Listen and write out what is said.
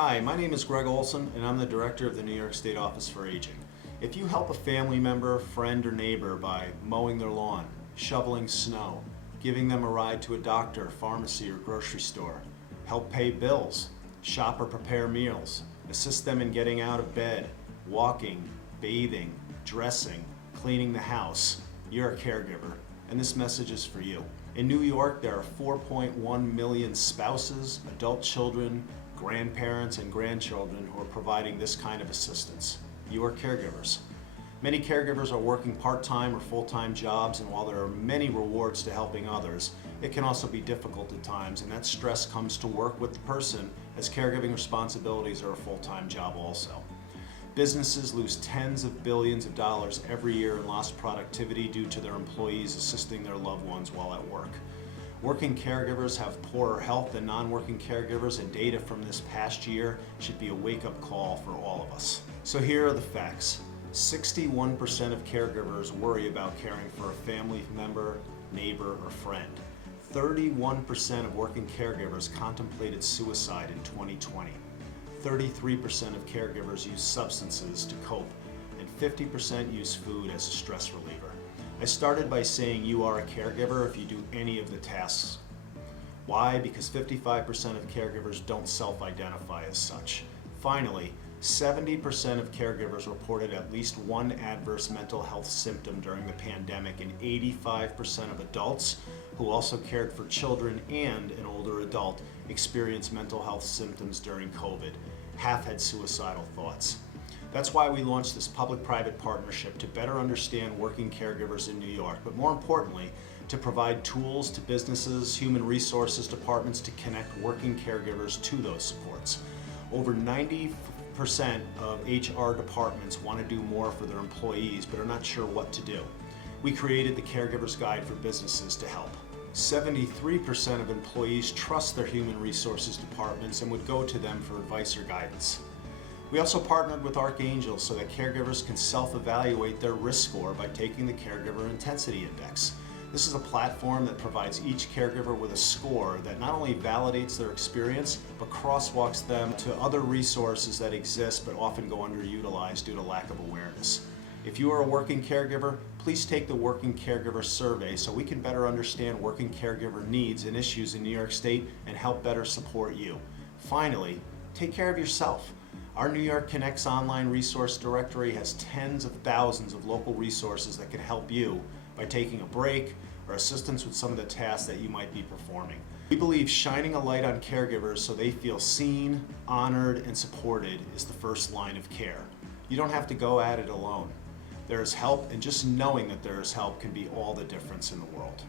Hi, my name is Greg Olsen and I'm the Director of the New York State Office for Aging. If you help a family member, friend, or neighbor by mowing their lawn, shoveling snow, giving them a ride to a doctor, pharmacy, or grocery store, help pay bills, shop or prepare meals, assist them in getting out of bed, walking, bathing, dressing, cleaning the house, you're a caregiver, and this message is for you. In New York, there are 4.1 million spouses, adult children, grandparents, and grandchildren who are providing this kind of assistance. You are caregivers. Many caregivers are working part-time or full-time jobs, and while there are many rewards to helping others, it can also be difficult at times, and that stress comes to work with the person, as caregiving responsibilities are a full-time job also. Businesses lose tens of billions of dollars every year in lost productivity due to their employees assisting their loved ones while at work. Working caregivers have poorer health than non-working caregivers, and data from this past year should be a wake-up call for all of us. So here are the facts. 61% of caregivers worry about caring for a family member, neighbor, or friend. 31% of working caregivers contemplated suicide in 2020. 33% of caregivers use substances to cope, and 50% use food as a stress reliever. I started by saying you are a caregiver if you do any of the tasks. Why? Because 55% of caregivers don't self-identify as such. Finally, 70% of caregivers reported at least one adverse mental health symptom during the pandemic, and 85% of adults who also cared for children and an older adult experienced mental health symptoms during COVID. Half had suicidal thoughts. That's why we launched this public-private partnership to better understand working caregivers in New York, but more importantly, to provide tools to businesses, human resources departments to connect working caregivers to those supports. Over 90% of HR departments want to do more for their employees but are not sure what to do. We created the Caregiver's Guide for businesses to help. 73% of employees trust their human resources departments and would go to them for advice or guidance. We also partnered with Archangel so that caregivers can self-evaluate their risk score by taking the Caregiver Intensity Index. This is a platform that provides each caregiver with a score that not only validates their experience, but crosswalks them to other resources that exist but often go underutilized due to lack of awareness. If you are a working caregiver, please take the Working Caregiver Survey so we can better understand working caregiver needs and issues in New York State and help better support you. Finally, take care of yourself. Our New York Connects online resource directory has tens of thousands of local resources that can help you by taking a break or assistance with some of the tasks that you might be performing. We believe shining a light on caregivers so they feel seen, honored, and supported is the first line of care. You don't have to go at it alone. There is help, and just knowing that there is help can be all the difference in the world.